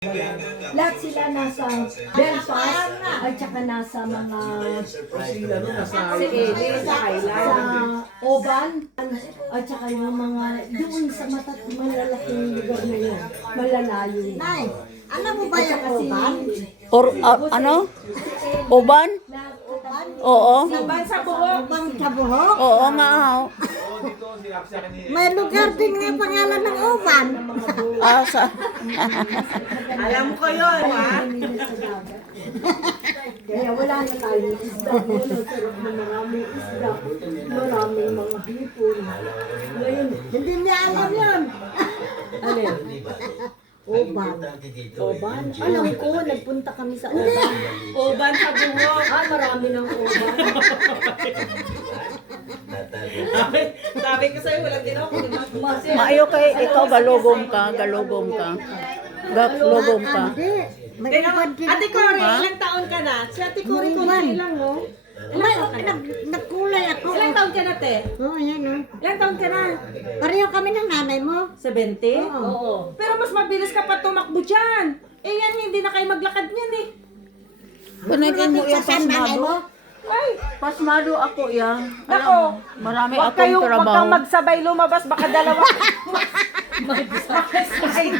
Lahat sila nasa Belfast at saka nasa mga sa Oban at saka yung mga doon sa malalaking lugar na yun, malalayo yun. Nay, alam mo ba yung Oban? Ano? Uban? Oo. Oban sa buhok. Oban sa buhok? Oo nga. May lugar din nga pangalan ng Oban. Asa? Alam ko yun, ha? Kaya wala na tayong isda. Wala sarap na maraming isda. Maraming mga hipon. Ngayon, Hindi niya alam yun. alin? Oban. Oban? Alam ko, nagpunta kami sa Oban. Oban sa buhok. Marami ng Oban. Sabi ko sa'yo, wala din ako. Maayo kay ikaw galugom ka. Galugom ka. May Oban din. Ate Cory, ilang taon ka na? Si Ate Cory, konti lang, no? Nagkulay ako. Ilang taon ka na, te? Oo, yan o. Ilang taon ka na? Pareho kami ng nanay mo. 70? Oo. Pero mas mabilis ka pa tumakbo dyan. Eh yan, hindi na kayo maglakad niyan eh. Panagin mo yung Sa nanay mo? pasmado. Ay, Pasmado ako yan. nako. Marami Huwag akong kang trabaho. magsabay lumabas, baka dalawa. Mag-slide.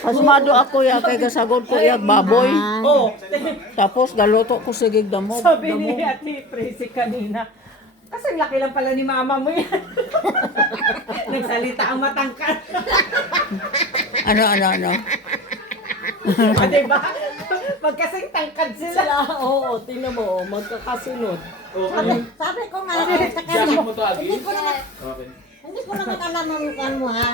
Pasmado ako yan. Kay gasagod ko yan. Baboy. Oh, Tapos galuto ko sigig damo. sabi ni Ate Tracy kanina, kasi laki lang pala ni mama mo yan. Nagsalita ang matangkad. Ano? O, diba? Magkasing tangkad sila. Oo, tingnan mo, magkakasunod. Sabi ko nga sa kanya, hindi ko naman alam ang mukhaan mo ha.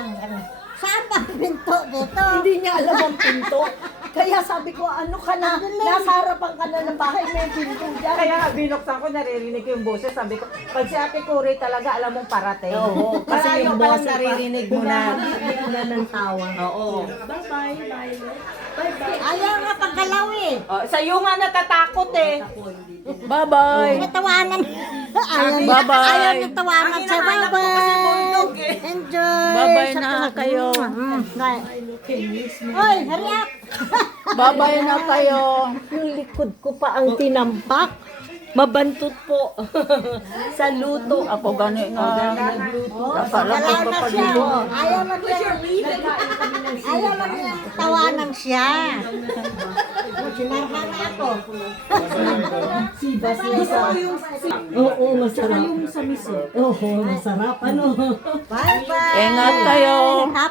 Saan ba ang pinto dito? Hindi niya alam ang pinto. Kaya sabi ko, ano ka na? Nasa harapan ka na ng bahay, may pinto dyan. Kaya nga, binuksan ko, naririnig ko yung boses. Sabi ko, pag si Ate Cory talaga, alam mong parating. Oo, kasi Malayo yung pa lang boses pa, naririnig mo na. humahagip na ng tawa. Oo. Bye-bye, Violet. Bye-bye. Ayaw nga paggalaw eh. Oh, sa'yo nga natatakot eh. Bye-bye. Natawanan. Bye-bye. Ayaw natawanan siya. hinahanap ko kasi bulldog Bye-bye. eh. Enjoy. Bye-bye Sa na tunog. kayo. Hoy, hurry up. Bye-bye na kayo. Yung likod ko pa ang tinampak. Mabantot po. Sa luto. Ako gani nga. Dapat Galaw ko na pa siya. dito. Ayaw man niya. Ayaw man niya tawanan siya. Sinarhan na ako. Sibas na sa... Oo, masarap. Yung sa miso. Oo, masarap. Ano? Bye-bye. Ingat kayo. Happy